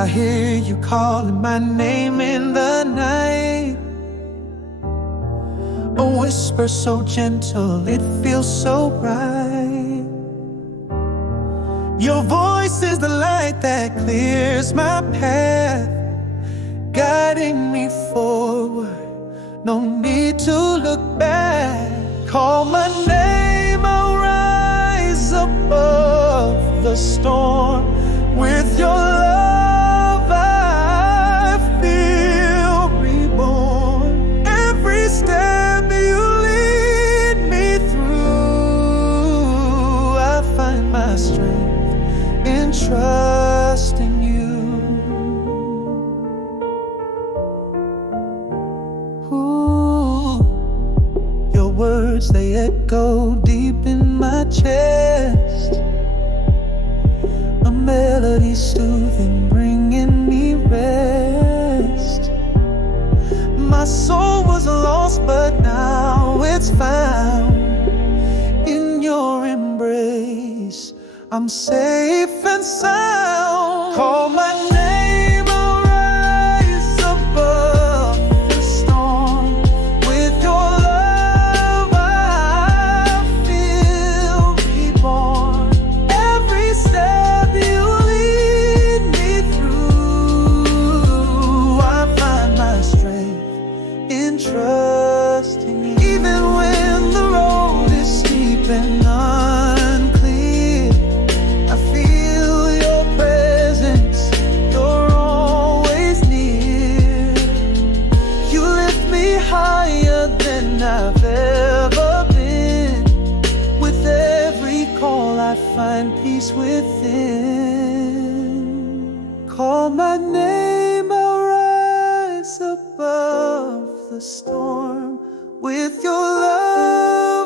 I hear you calling my name in the night. A whisper so gentle, it feels so right. Your voice is the light that clears my path, guiding me forward, no need to look back. Call my name, I'll rise above the storm. With your love I feel reborn. Every step you lead me through, I find my strength in trusting you. Ooh, your words, they echo deep in my chest. A melody soothing, bringing me rest. My soul was lost, but now it's found. In your embrace, I'm safe and sound. Call my name, I'll rise above the storm. With your love I feel reborn. Every step you lead me through, I find my strength in trusting you. Even when the road is steep and unclear, I feel your presence, you're always near. You lift me higher than I've ever been. With every call I find peace within. Call my name, I'll rise above the storm. With your love